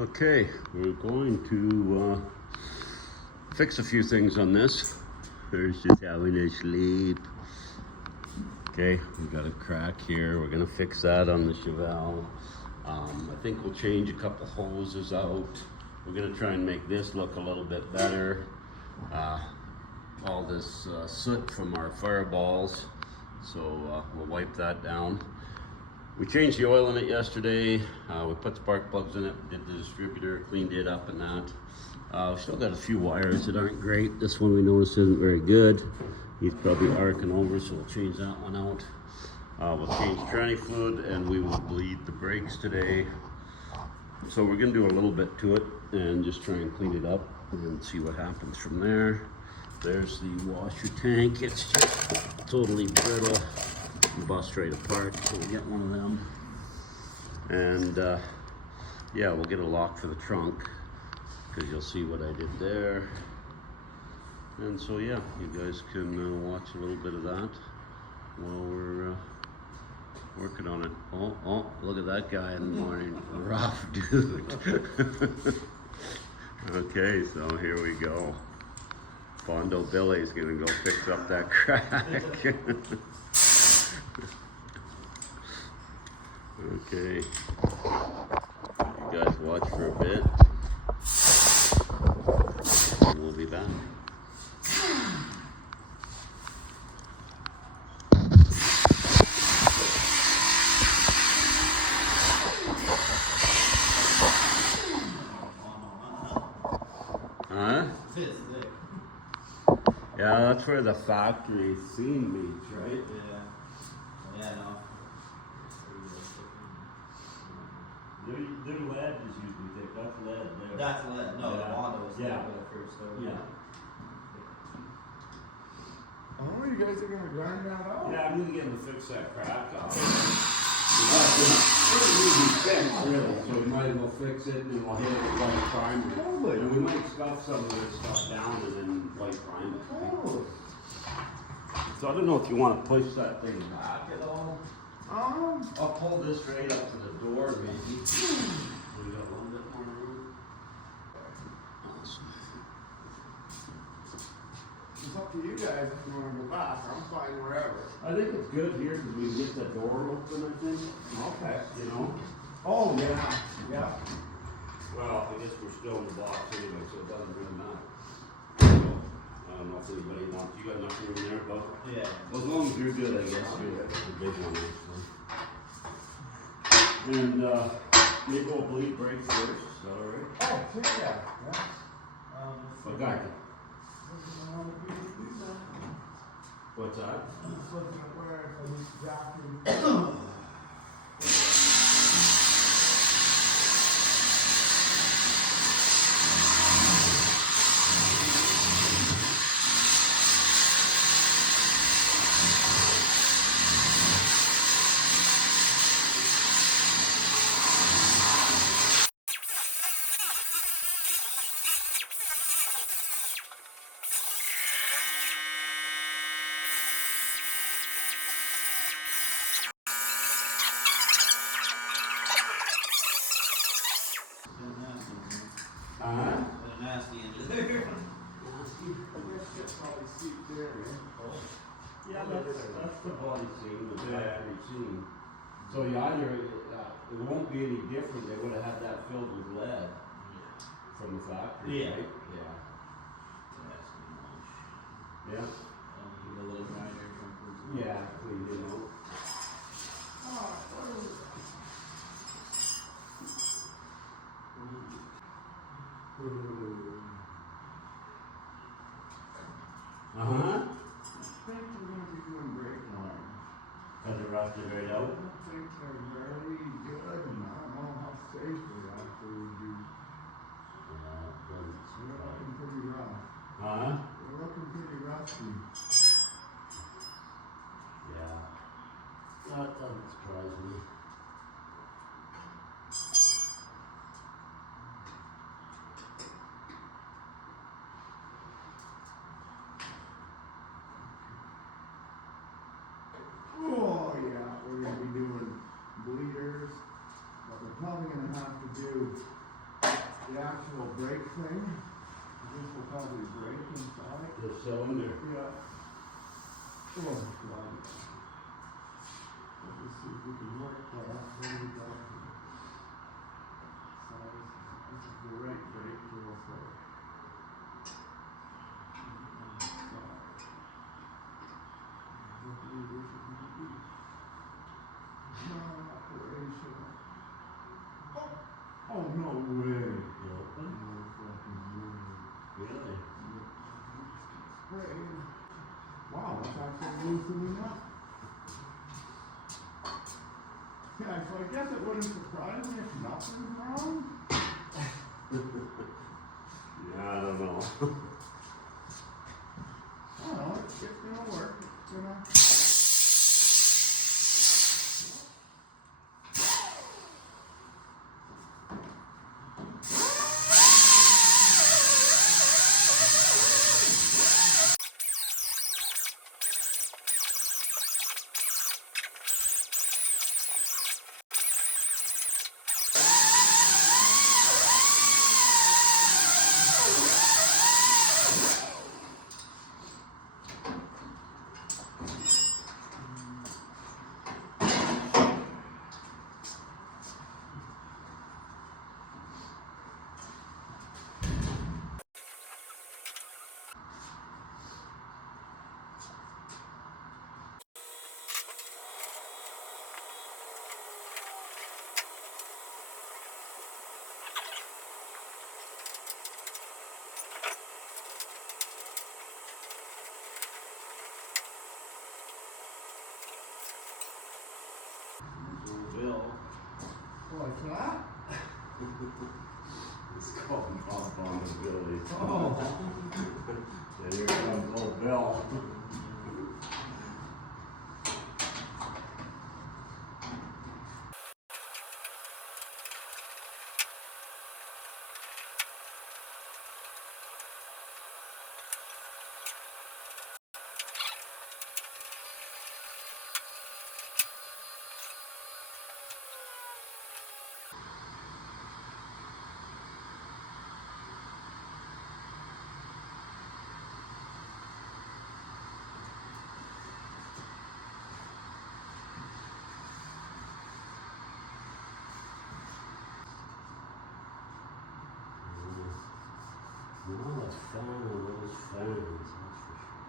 Okay, we're going to fix a few things on this. There's just having a sleep. Okay, we got a crack here. We're gonna fix that on the Chevelle. I think we'll change a couple hoses out. We're gonna try and make this look a little bit better. All this soot from our fireballs, so we'll wipe that down. We changed the oil in it yesterday. We put spark plugs in it, did the distributor, cleaned it up and that. We still got a few wires that aren't great. This one we noticed isn't very good. He's probably arcing over, so we'll change that one out. We'll change tranny fluid and we will bleed the brakes today. So we're gonna do a little bit to it and just try and clean it up and see what happens from there. There's the washer tank. It's just totally brittle. Bust right apart, so we'll get one of them. And yeah, we'll get a lock for the trunk because you'll see what I did there. And so yeah, you guys can watch a little bit of that while we're working on it. Oh, look at that guy in the morning. Rough dude. Okay, so here we go. Fondo Billy's gonna go fix up that crack. Okay, you guys watch for a bit, and we'll be back. Huh? Yeah, that's where the factory seam meets, right? Yeah, no. Their lead is usually thick. That's lead there. That's lead. No, the Honda was thick Yeah. when it first started. Yeah. Oh, you guys are gonna grind that out? Yeah, I'm gonna get him to fix that crack off. It's easy fix, really. So we might as well fix it and we'll hit it with white primer. Totally. And we might scuff some of this stuff down and then white prime it. Totally. So I don't know if you want to push that thing back at all. Um, I'll pull this right up to the door, maybe. We got a little bit more room. Awesome. it's up to you guys if you wanna go back. I'm fine wherever. I think it's good here because we can get the door open, I think. Okay. You know? Oh, yeah, yeah. Well, I guess we're still in the box anyway, so it doesn't really matter. So, I don't know if anybody wants, you got enough room there, Buck? Yeah. Well, as long as you're good, I guess. You're the big one, actually. And maybe we'll bleed brakes first, is that alright? Oh, sure, yeah. Okay. What's that? I'm just looking at where if I need jacket. Nasty into there. I guess that's probably seat there, Yeah, that's the body seam, the factory seam. So you either, it won't be any different, they would have had that filled with lead from the factory, Yeah. right? Yeah. Yeah? Get a little grinder from Yeah, clean it out. Uh-huh. I think we're gonna be doing brake line. Cause it rusted right out? I don't think they're very good, and I don't know how safe they actually would be. Yeah, it doesn't They're looking pretty rough. Huh? They're looking pretty rusty. Yeah. That doesn't surprise me. Oh, yeah, we're gonna be doing bleeders, but we're probably gonna have to do the cylinder. Yeah. Oh, God. Let me see if we can work that. There we go. So this is the right brake tool for it. Operation. Oh, no way. You open? No fucking way. Really? Spray. Wow, that's actually loosening up. Yeah, so I guess it wouldn't surprise me if nothing's wrong. Yeah, I don't know. I don't know, it's gonna work. It's gonna. Bill. What's that? It's called vulnerability. Oh. And here comes old Bill. No, it's fun on those fans, that's for sure.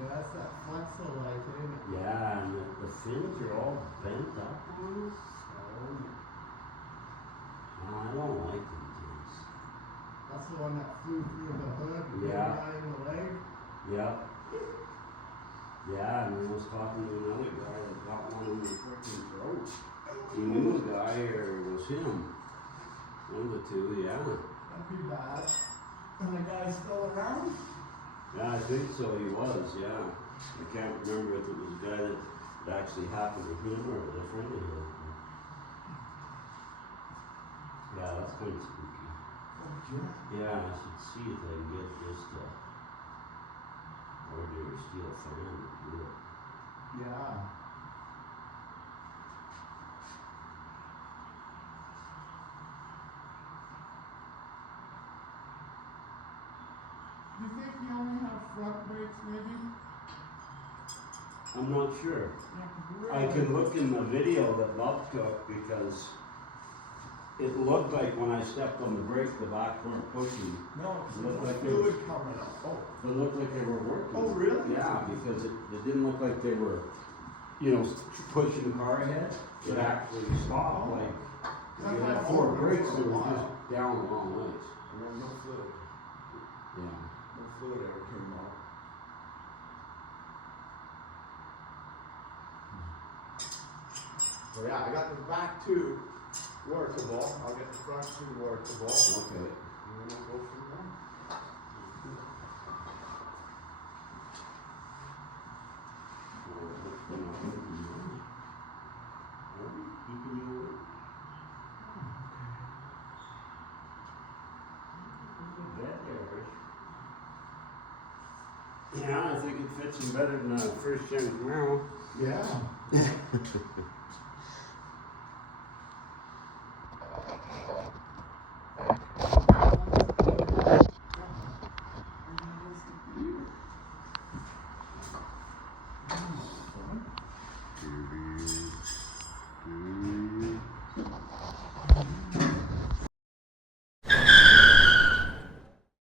Yeah, that's that flexolite, ain't it? Yeah, and the fins are all bent up on us. Oh. No, I don't like them things. That's the one that flew through the hood, Yeah. right in the leg. Yep. Yeah, and I was talking to another guy that got one in the freaking throat. He knew a guy, or it was him. One of the two, yeah. That'd be bad. And the guy's still around? Yeah, I think so, he was, yeah. I can't remember if it was a guy that it actually happened to him or a friend of his. Yeah, that's kind of spooky. Oh, yeah. Yeah, I should see if I can get just a ordinary steel fan to do it. Yeah. Do you think you only have front brakes, maybe? I'm not sure. Yeah, 'cause I can look in the video that Bob took because it looked like when I stepped on the brake, the back weren't pushing. No, it's Looked like fluid coming up. Oh. It looked like they were working. Oh, really? Yeah, because it didn't look like they were, pushing the car ahead. It actually stopped, like, That's you why had I'm four over brakes for a that were while. just down a long ways. And then no fluid. Yeah. No fluid ever came out. So yeah, I got the back two workable. I'll get the front two workable. Okay. And then we'll go from there. Well, what's going on? Keeping you awake? There's a bed there. Yeah, I think it fits him better than a first gen Camaro. Yeah.